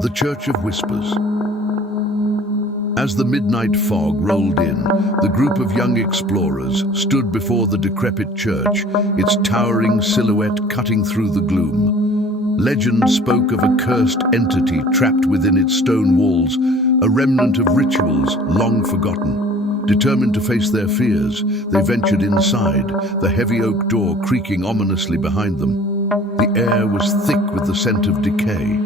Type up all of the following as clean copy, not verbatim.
The Church of Whispers. As the midnight fog rolled in, the group of young explorers stood before the decrepit church, its towering silhouette cutting through the gloom. Legend spoke of a cursed entity trapped within its stone walls, a remnant of rituals long forgotten. Determined to face their fears, they ventured inside, the heavy oak door creaking ominously behind them. The air was thick with the scent of decay.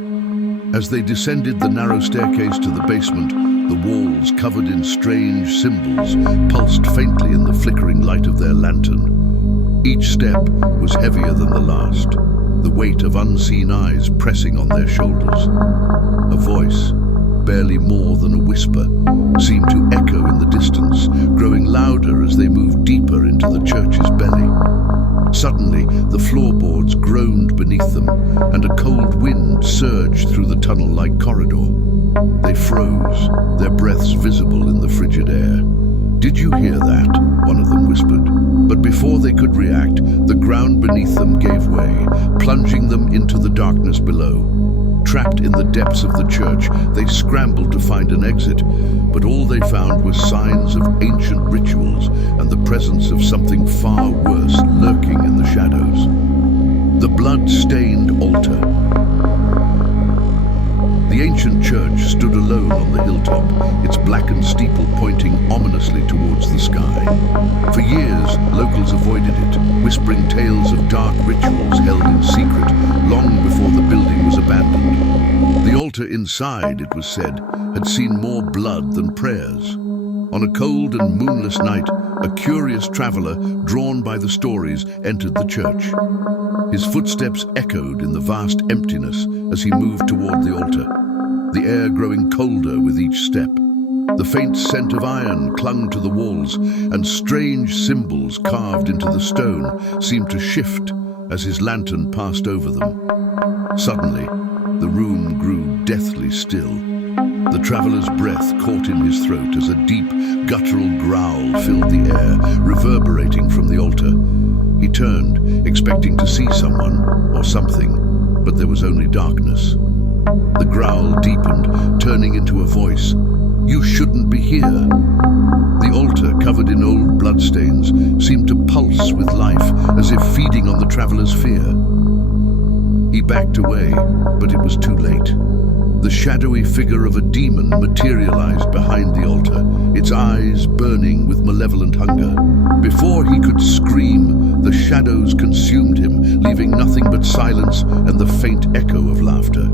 As they descended the narrow staircase to the basement, the walls, covered in strange symbols, pulsed faintly in the flickering light of their lantern. Each step was heavier than the last, the weight of unseen eyes pressing on their shoulders. A voice, barely more than a whisper, seemed to echo in the distance, growing louder as they moved deeper into the church's belly. Suddenly, the floorboards groaned beneath them, and a cold wind surged through the tunnel-like corridor. They froze, their breaths visible in the frigid air. "Did you hear that?" one of them whispered. But before they could react, the ground beneath them gave way, plunging them into the darkness below. Trapped in the depths of the church, they scrambled to find an exit, but all they found was signs of ancient rituals and the presence of something far worse lurking in the shadows. The blood-stained altar. The ancient church stood alone on the hilltop, its blackened steeple pointing ominously towards the sky. For years, locals avoided it, whispering tales of dark rituals held in secret long before the building was abandoned. The altar inside, it was said, had seen more blood than prayers. On a cold and moonless night, a curious traveler, drawn by the stories, entered the church. His footsteps echoed in the vast emptiness as he moved toward the altar, the air growing colder with each step. The faint scent of iron clung to the walls, and strange symbols carved into the stone seemed to shift as his lantern passed over them. Suddenly, the room grew deathly still. The traveler's breath caught in his throat as a deep, guttural growl filled the air, reverberating from the altar. He turned, expecting to see someone or something, but there was only darkness. The growl deepened, turning into a voice. "You shouldn't be here." The altar, covered in old bloodstains, seemed to pulse with life, as if feeding on the traveler's fear. He backed away, but it was too late. The shadowy figure of a demon materialized behind the altar, its eyes burning with malevolent hunger. Before he could scream, the shadows consumed him, leaving nothing but silence and the faint echo of laughter.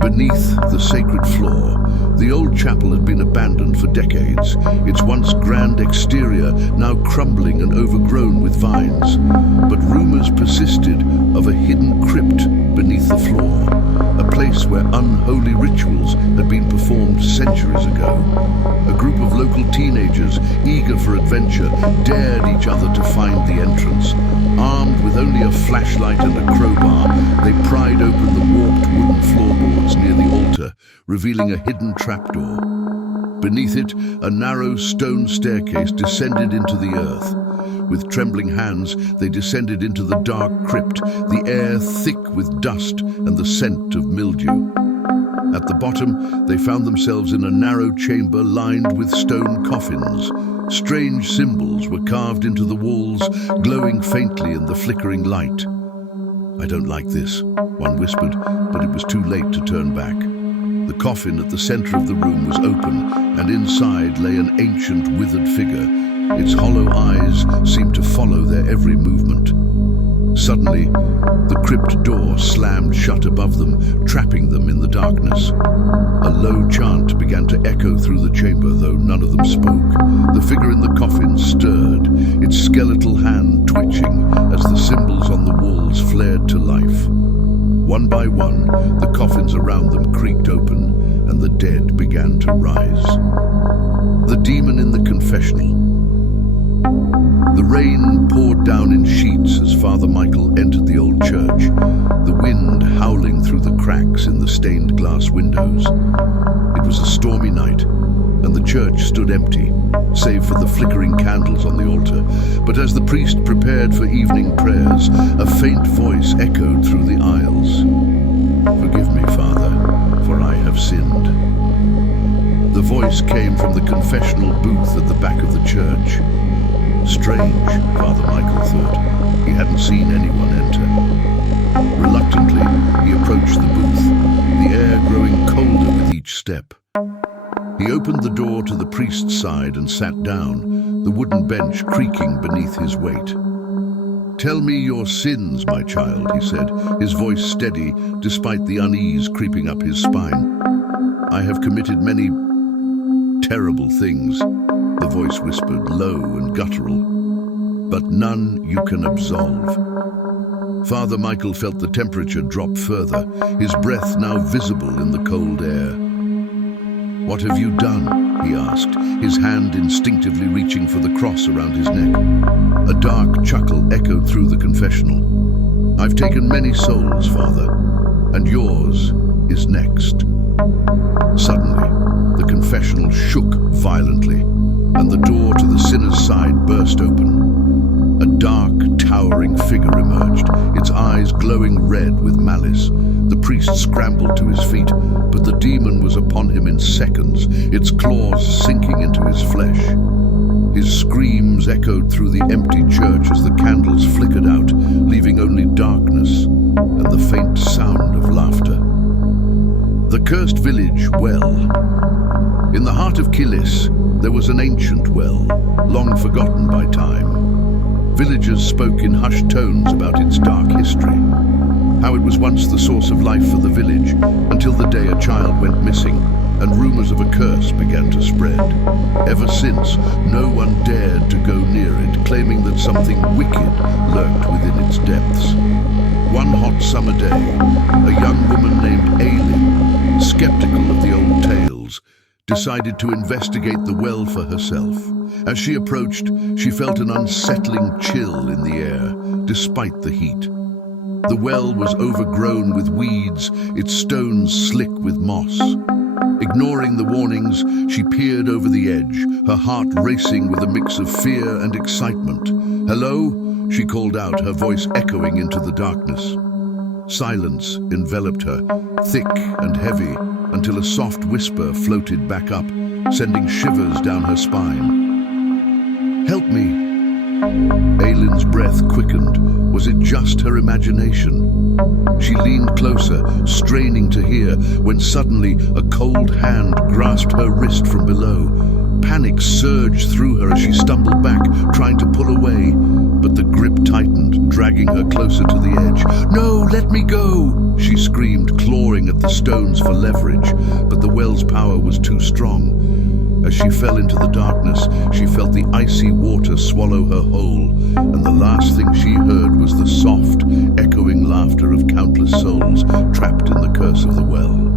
Beneath the sacred floor, the old chapel had been abandoned for decades, its once grand exterior now crumbling and overgrown with vines. But rumors persisted of a hidden crypt beneath the floor, a place where unholy rituals had been performed centuries ago. A group of local teenagers, eager for adventure, dared each other to find the entrance. Armed with only a flashlight and a crowbar, they pried open the warped wooden floorboards near the altar, revealing a hidden trapdoor. Beneath it, a narrow stone staircase descended into the earth. With trembling hands, they descended into the dark crypt, the air thick with dust and the scent of mildew. At the bottom, they found themselves in a narrow chamber lined with stone coffins. Strange symbols were carved into the walls, glowing faintly in the flickering light. "I don't like this," one whispered, but it was too late to turn back. The coffin at the center of the room was open, and inside lay an ancient, withered figure. Its hollow eyes seemed to follow their every movement. Suddenly, the crypt door slammed shut above them, trapping them in the darkness. A low chant began to echo through the chamber, though none of them spoke. The figure in the coffin stirred, its skeletal hand twitching as the symbols on the walls flared to life. One by one, the coffins around them creaked open, and the dead began to rise. The demon in the confessional. The rain poured down in sheets as Father Michael entered the old church, the wind howling through the cracks in the stained glass windows. It was a stormy night, and the church stood empty, save for the flickering candles on the altar. But as the priest prepared for evening prayers, a faint voice echoed through the aisles. "Forgive me, Father, The voice came from the confessional booth at the back of the church. Strange, Father Michael thought. He hadn't seen anyone enter. Reluctantly, he approached the booth, the air growing colder with each step. He opened the door to the priest's side and sat down, the wooden bench creaking beneath his weight. "Tell me your sins, my child," he said, his voice steady despite the unease creeping up his spine. "I have committed many terrible things," the voice whispered, low and guttural, "but none you can absolve." Father Michael felt the temperature drop further, his breath now visible in the cold air. "What have you done?" he asked, his hand instinctively reaching for the cross around his neck. A dark chuckle echoed through the confessional. "I've taken many souls, Father, and yours is next." Suddenly, the confessional shook violently, and the door to the sinner's side burst open. A dark, towering figure emerged, its eyes glowing red with malice. The priest scrambled to his feet, but the demon was upon him in seconds, its claws sinking into his flesh. His screams echoed through the empty church as the candles flickered out, leaving only darkness and the faint sound of laughter. The cursed village well. In the heart of Kilis, there was an ancient well, long forgotten by time. Villagers spoke in hushed tones about its dark history, how it was once the source of life for the village, until the day a child went missing, and rumors of a curse began to spread. Ever since, no one dared to go near it, claiming that something wicked lurked within its depths. One hot summer day, a young woman named Aileen, skeptical of the old tales, decided to investigate the well for herself. As she approached, she felt an unsettling chill in the air, despite the heat. The well was overgrown with weeds, its stones slick with moss. Ignoring the warnings, she peered over the edge, her heart racing with a mix of fear and excitement. "Hello?" she called out, her voice echoing into the darkness. Silence enveloped her, thick and heavy, until a soft whisper floated back up, sending shivers down her spine. "Help me." Aileen's breath quickened. Was it just her imagination? She leaned closer, straining to hear, when suddenly a cold hand grasped her wrist from below. Panic surged through her as she stumbled back, trying to pull away, but the grip tightened, dragging her closer to the edge. "No, let me go!" she screamed, clawing at the stones for leverage, but the well's power was too strong. As she fell into the darkness, she felt the icy water swallow her whole, and the last thing she heard was the soft, echoing laughter of countless souls trapped in the curse of the well.